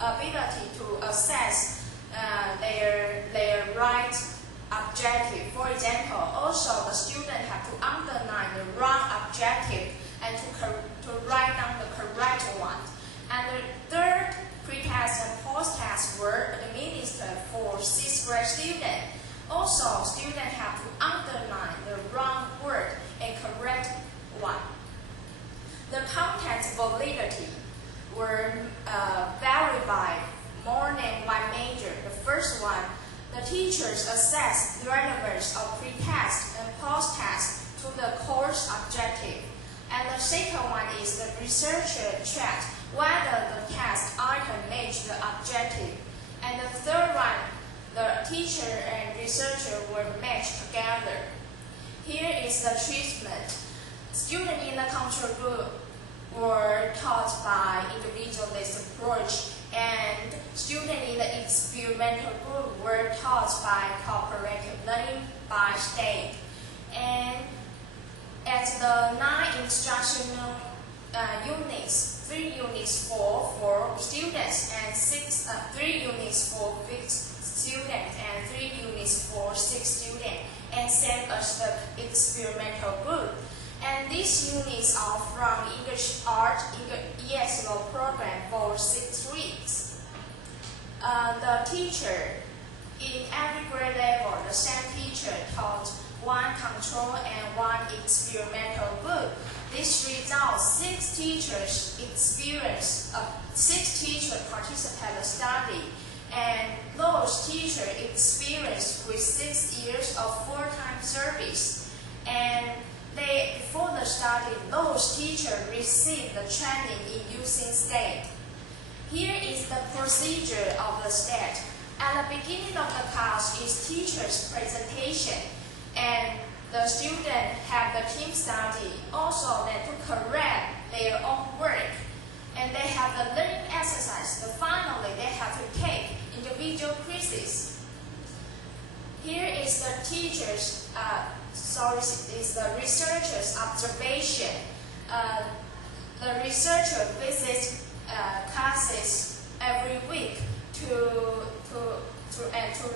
ability to assess their right objective. For example, also the student have to underline the wrong objective and to write down the correct one. And the third pre-test and post-test were administered for 6th grade students. Also, students have to underline the wrong word and correct one. The content validity were varied by more than one major. The first one, the teachers assess the relevance of pre-test and post-test to the course objective. And the second one is the researcher checked whether the test item match the objective. And the third one, the teacher and researcher were matched together. Here is the treatment. Students in the control group were taught by individualist approach, and students in the experimental group were taught by cooperative learning by state. And at the 9 instructional units, 3 units for students and 3 units for 5th students and 3 units for 6th students, and same as the experimental group. And these units are from English Art ESL program for 6 weeks. The teacher, in every grade level, the same teacher taught 1 control and 1 experimental group. This results 6 teachers experience, 6 teachers participate in the study, and those teachers experienced with 6 years of full-time service. And before the study, those teachers received the training in using state. Here is the procedure of the state. At the beginning of the class is teacher's presentation, and the students have the team study. Also, they to correct their own work, and they have the learning exercise. But finally, they have to take individual quizzes. Here is the teacher's, is the researcher's observation. The researcher visits classes every week to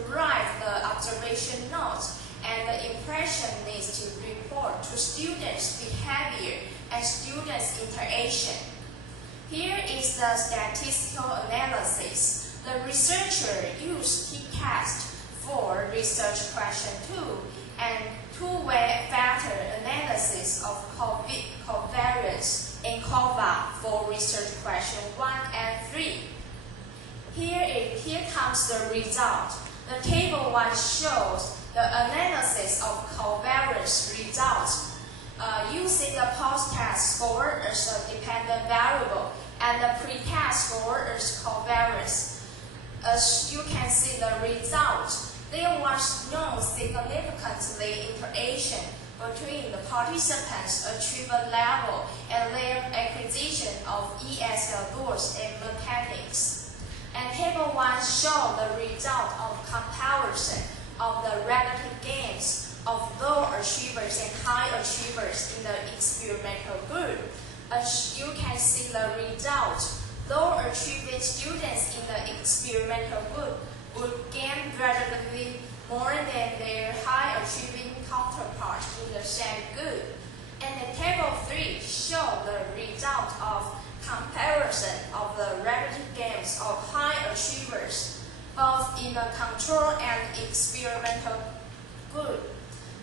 write the observation notes, and the impression needs to report to students' behavior and students' interaction. Here is the statistical analysis. The researcher used t-test for research question 2 and two-way factor analysis of covariance and COVA for research question 1 and 3. Here comes the result. The table 1 shows the analysis of covariance results using the post-test score as a dependent variable and the pre-test score as covariance. As you can see the result, there was no significantly interaction between the participants' achievement level and their acquisition of ESL tools and mechanics. And table 1 shows the result of comparison of the relative gains of low achievers and high achievers in the experimental group. As you can see the result, low achieving students in the experimental group would gain relatively more than their high achieving counterparts in the same group. And the table 3 shows the result of comparison of the relative gains of high achievers, both in the control and experimental group.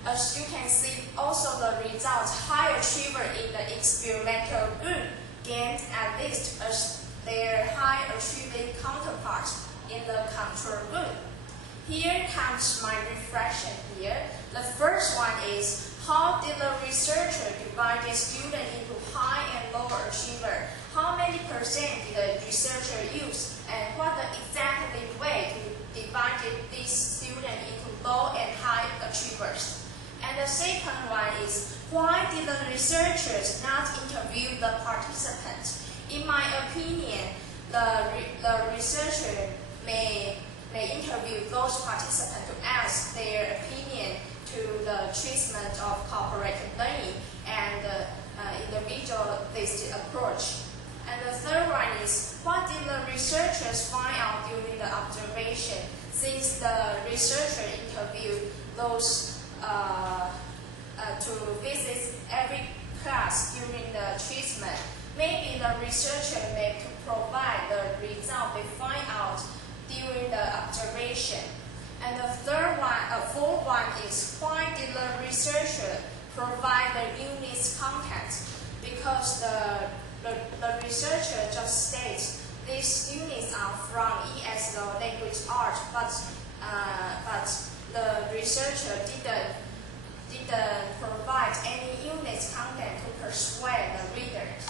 As you can see, also the results, high achiever in the experimental group gained at least as their high achieving counterparts in the control group. Here comes my reflection here. The first one is, how did the researcher divide the student into high and low achiever? How many percent did the researcher use? And what the exactly way to divide these students into low and high achievers? And the second one is, why did the researchers not interview the participants? In my opinion, the researcher may interview those participants to ask their opinion to the treatment of cooperative learning and individualistic approach. And the third one is, what did the researchers find out during the observation? Since the researcher interviewed those to visit every class during the treatment, maybe the researcher may provide the result they find out during the observation. And the fourth one is, why did the researcher provide the unit's content? Because the researcher just states these units are from ESL language art, but the researcher didn't provide any unit content to persuade the readers.